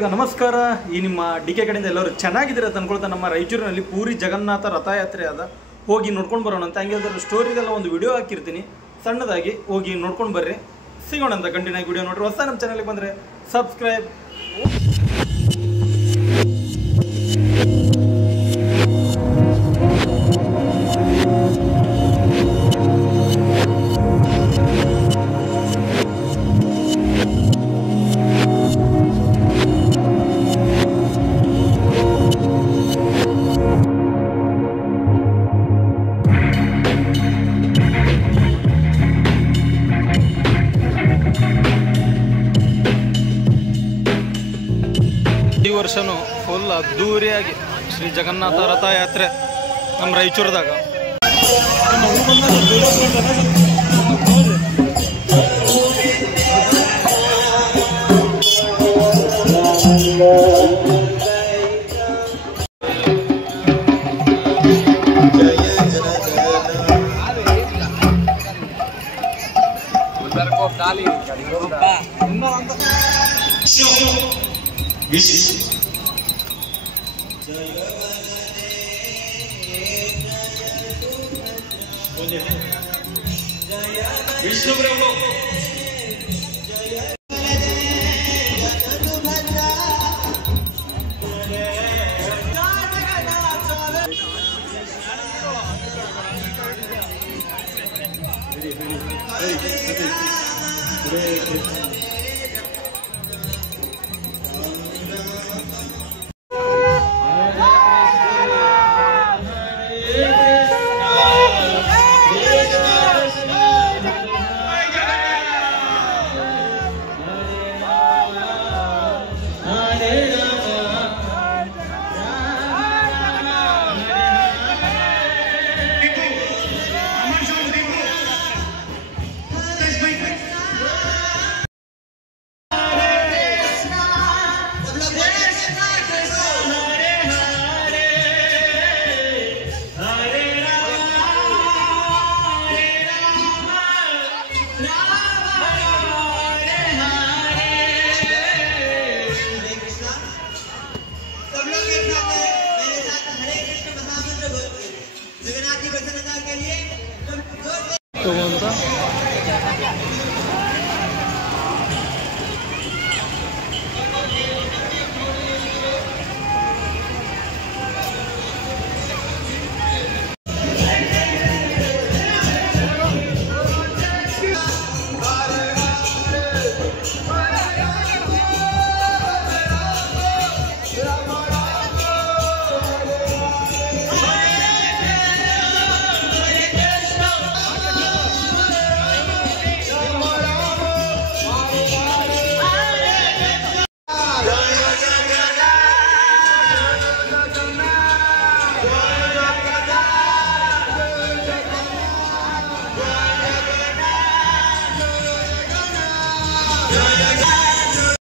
ಎಲ್ರಿಗೂ ನಮಸ್ಕಾರ. ಈ ನಿಮ್ಮ ಡಿ ಕೆ ಕಡೆಯಿಂದ ಎಲ್ಲರೂ ಚೆನ್ನಾಗಿದ್ದೀರ ಅಂತ ಅನ್ಕೊಳ್ತಾ ನಮ್ಮ ರಾಯಚೂರಿನಲ್ಲಿ ಪೂರಿ ಜಗನ್ನಾಥ ರಥಯಾತ್ರೆ ಅದ, ಹೋಗಿ ನೋಡ್ಕೊಂಡು ಬರೋಣ ಅಂತ. ಹಂಗೆ ಅದರ ಸ್ಟೋರಿದೆಲ್ಲ ಒಂದು ವಿಡಿಯೋ ಹಾಕಿರ್ತೀನಿ, ಸಣ್ಣದಾಗಿ ಹೋಗಿ ನೋಡ್ಕೊಂಡು ಬರ್ರಿ. ಸಿಗೋಣ ಅಂತ ಕಂಟಿನ್ಯೂ ವಿಡಿಯೋ ನೋಡ್ರಿ. ಹೊಸ ನಮ್ಮ ಚಾನಲ್ಗೆ ಬಂದರೆ ಸಬ್ಸ್ಕ್ರೈಬ್. ಈ ವರ್ಷನೂ ಫುಲ್ ಅದ್ದೂರಿಯಾಗಿ ಶ್ರೀ ಜಗನ್ನಾಥ ರಥಯಾತ್ರೆ ನಮ್ಮ ರಾಯಚೂರದಾಗ. विष्णु प्रभु